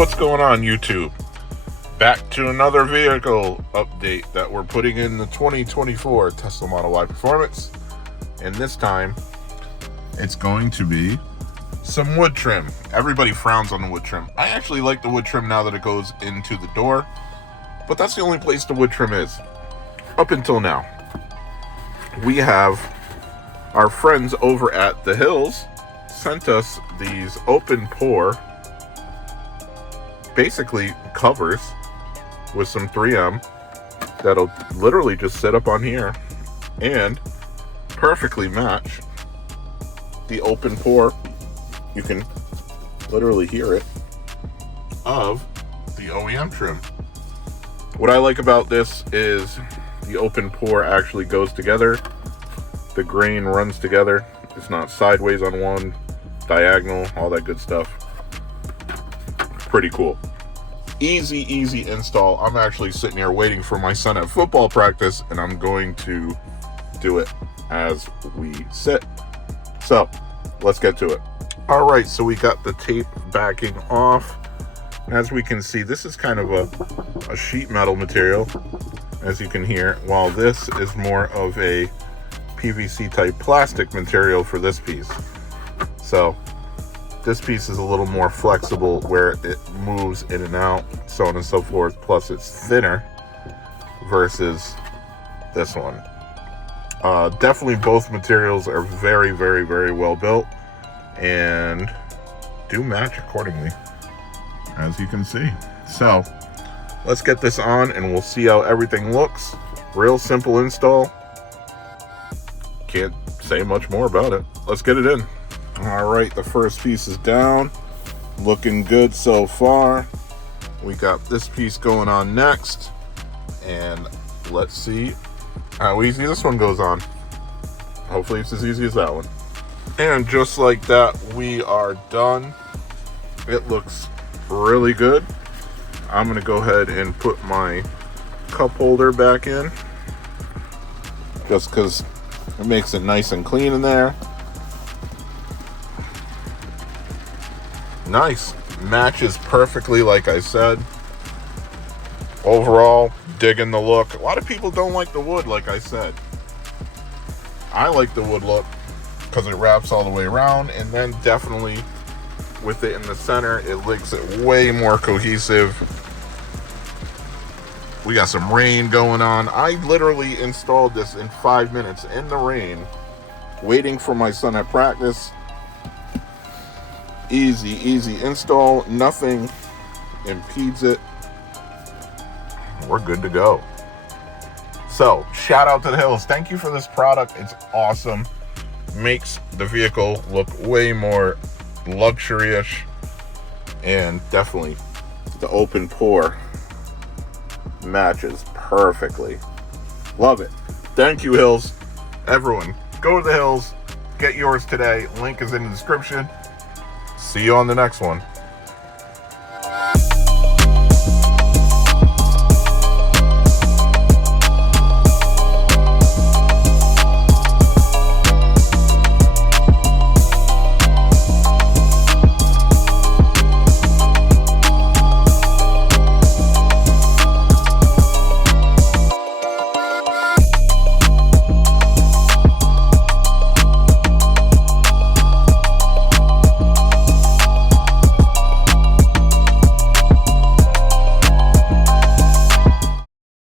what's going on, YouTube? Back to another vehicle update that we're putting in the 2024 Tesla Model Y Performance. And this time, it's going to be some wood trim. Everybody frowns on the wood trim. I actually like the wood trim now that it goes into the door, but that's the only place the wood trim is. Up until now. We have our friends over at The Hills sent us these Open-Pore, basically covers with some 3M that'll literally just sit up on here and perfectly match the Open-Pore. You can literally hear it, of the OEM trim. What I like about this is the Open-Pore actually goes together. The grain runs together. It's not sideways on one, diagonal, all that good stuff. Pretty cool. Easy install. I'm actually sitting here waiting for my son at football practice, and I'm going to do it as we sit. So let's get to it. All right, so we got the tape backing off. As we can see, this is kind of a sheet metal material, as you can hear, while this is more of a PVC type plastic material for this piece. So this piece is a little more flexible where it moves in and out, so on and so forth, plus it's thinner versus this one. Definitely both materials are very well built and do match accordingly, as you can see. So let's get this on and we'll see how everything looks. Real simple install. Can't say much more about it. Let's get it in. All right, the first piece is down. Looking good so far. We got this piece going on next. And let's see how easy this one goes on. Hopefully it's as easy as that one. And just like that, we are done. It looks really good. I'm gonna go ahead and put my cup holder back in, just because it makes it nice and clean in there. Nice. Matches perfectly, like I said. Overall, digging the look. A lot of people don't like the wood, like I said. I like the wood look because it wraps all the way around, and then definitely with it in the center, it makes it way more cohesive. We got some rain going on. I literally installed this in 5 minutes in the rain, waiting for my son at practice. Easy install. Nothing impedes it. We're good to go. So, shout out to The Hills. Thank you for this product. It's awesome. Makes the vehicle look way more luxury-ish, and definitely the Open-Pore matches perfectly. Love it. Thank you, Hills. Everyone, go to The Hills, get yours today. Link is in the description. See you on the next one.